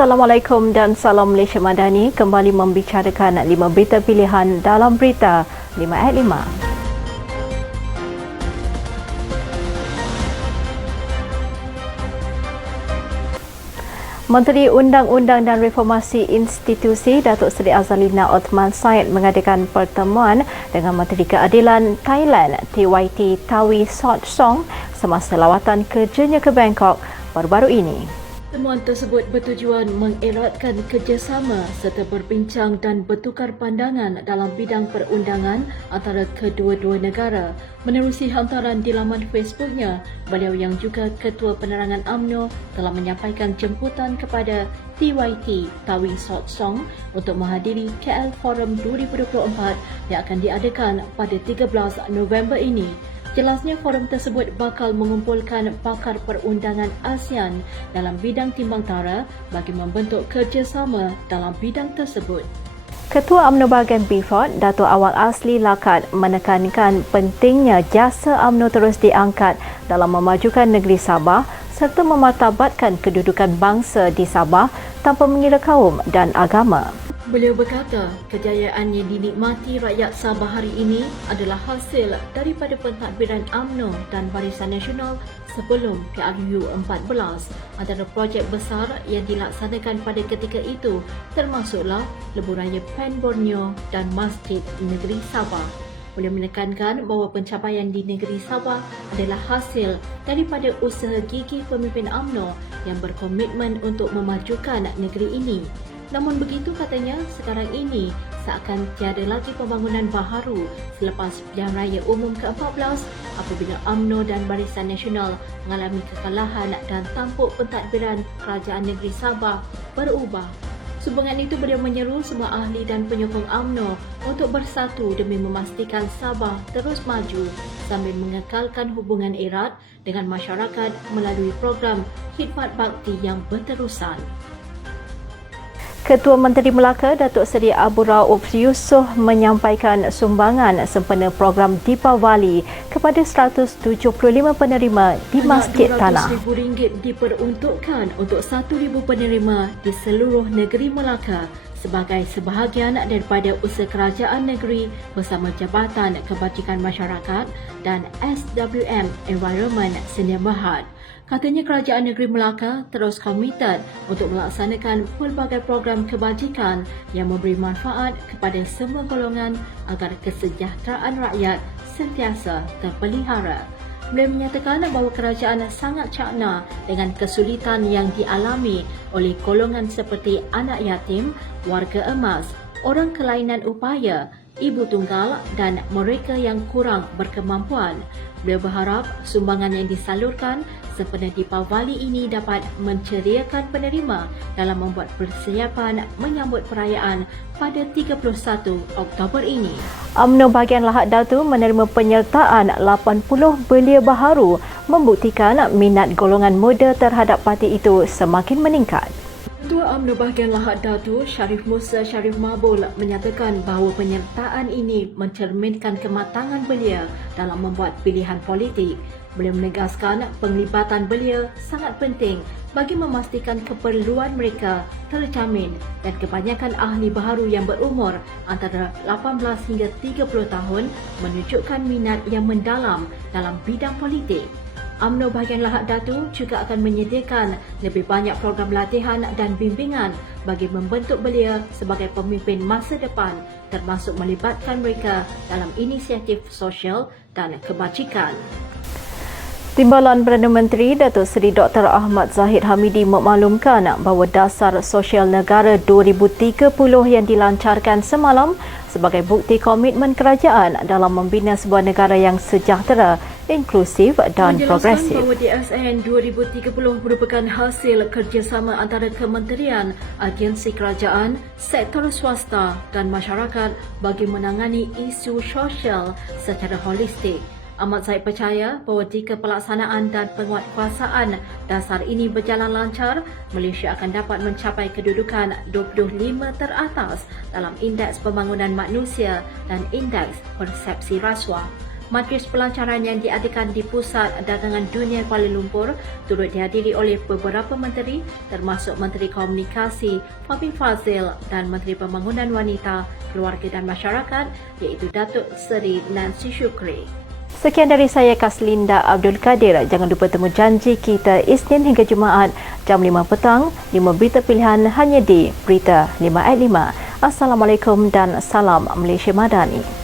Assalamualaikum dan salam Malaysia Madani, kembali membicarakan 5 berita pilihan dalam berita 5@5. Menteri Undang-Undang dan Reformasi Institusi Datuk Seri Azalina Othman Said mengadakan pertemuan dengan Menteri Keadilan Thailand TYT Tawi Sot Song semasa lawatan kerjanya ke Bangkok baru-baru ini. Pertemuan tersebut bertujuan mengeratkan kerjasama serta berbincang dan bertukar pandangan dalam bidang perundangan antara kedua-dua negara. Menerusi hantaran di laman Facebooknya, beliau yang juga Ketua Penerangan UMNO telah menyampaikan jemputan kepada TYT Tawi Sot Song untuk menghadiri KL Forum 2024 yang akan diadakan pada 13 November ini. Jelasnya forum tersebut bakal mengumpulkan pakar perundangan ASEAN dalam bidang timbang tara bagi membentuk kerjasama dalam bidang tersebut. Ketua UMNO bahagian Beaufort, Dato' Awang Asli Lakat menekankan pentingnya jasa UMNO terus diangkat dalam memajukan negeri Sabah serta memartabatkan kedudukan bangsa di Sabah tanpa mengira kaum dan agama. Beliau berkata, kejayaan yang dinikmati rakyat Sabah hari ini adalah hasil daripada pentadbiran UMNO dan Barisan Nasional sebelum PRU 14. Antara projek besar yang dilaksanakan pada ketika itu termasuklah Lebuh Raya Pen Borneo dan Masjid Negeri Sabah. Beliau menekankan bahawa pencapaian di negeri Sabah adalah hasil daripada usaha gigih pemimpin UMNO yang berkomitmen untuk memajukan negeri ini. Namun begitu katanya, sekarang ini seakan tiada lagi pembangunan baharu selepas pilihan raya umum ke-14 apabila UMNO dan Barisan Nasional mengalami kekalahan dan tampuk pentadbiran kerajaan negeri Sabah berubah. Sumbangan itu beliau menyeru semua ahli dan penyokong UMNO untuk bersatu demi memastikan Sabah terus maju sambil mengekalkan hubungan erat dengan masyarakat melalui program khidmat bakti yang berterusan. Ketua Menteri Melaka, Datuk Seri Abu Rauf Yusof menyampaikan sumbangan sempena program Deepavali kepada 175 penerima di Masjid Tanah. RM200,000 diperuntukkan untuk 1,000 penerima di seluruh negeri Melaka sebagai sebahagian daripada usaha kerajaan negeri bersama Jabatan Kebajikan Masyarakat dan SWM Environment Sdn Bhd. Katanya kerajaan negeri Melaka terus komited untuk melaksanakan pelbagai program kebajikan yang memberi manfaat kepada semua golongan agar kesejahteraan rakyat sentiasa terpelihara. Beliau menyatakan bahawa kerajaan sangat cakna dengan kesulitan yang dialami oleh golongan seperti anak yatim, warga emas, orang kelainan upaya, ibu tunggal dan mereka yang kurang berkemampuan. Beliau berharap sumbangan yang disalurkan sempena Deepavali ini dapat menceriakan penerima dalam membuat persiapan menyambut perayaan pada 31 Oktober ini. UMNO bahagian Lahad Datu menerima penyertaan 80 belia baharu membuktikan minat golongan muda terhadap parti itu semakin meningkat. Ketua UMNO bahagian Lahad Datu, Sharif Musa Sharif Mabul menyatakan bahawa penyertaan ini mencerminkan kematangan belia dalam membuat pilihan politik. Beliau menegaskan penglibatan belia sangat penting bagi memastikan keperluan mereka terjamin dan kebanyakan ahli baharu yang berumur antara 18 hingga 30 tahun menunjukkan minat yang mendalam dalam bidang politik. UMNO bahagian Lahad Datu juga akan menyediakan lebih banyak program latihan dan bimbingan bagi membentuk belia sebagai pemimpin masa depan termasuk melibatkan mereka dalam inisiatif sosial dan kebajikan. Timbalan Perdana Menteri Datuk Seri Dr. Ahmad Zahid Hamidi memaklumkan bahawa Dasar Sosial Negara 2030 yang dilancarkan semalam sebagai bukti komitmen kerajaan dalam membina sebuah negara yang sejahtera, inklusif dan progresif. Menjelaskan bahawa DSN 2030 merupakan hasil kerjasama antara kementerian, agensi kerajaan, sektor swasta dan masyarakat bagi menangani isu sosial secara holistik. Ahmad Zahid percaya bahawa jika pelaksanaan dan penguatkuasaan dasar ini berjalan lancar, Malaysia akan dapat mencapai kedudukan 25 teratas dalam Indeks Pembangunan Manusia dan Indeks Persepsi Rasuah. Majlis pelancaran yang diadakan di Pusat Dagangan Dunia Kuala Lumpur turut dihadiri oleh beberapa menteri termasuk Menteri Komunikasi Fahmi Fadzil dan Menteri Pembangunan Wanita, Keluarga dan Masyarakat iaitu Datuk Seri Nancy Shukri. Sekian dari saya Kaslinda Abdul Kadir. Jangan lupa temu janji kita Isnin hingga Jumaat jam 5 petang. 5 berita pilihan hanya di Berita 5 at 5. Assalamualaikum dan salam Malaysia Madani.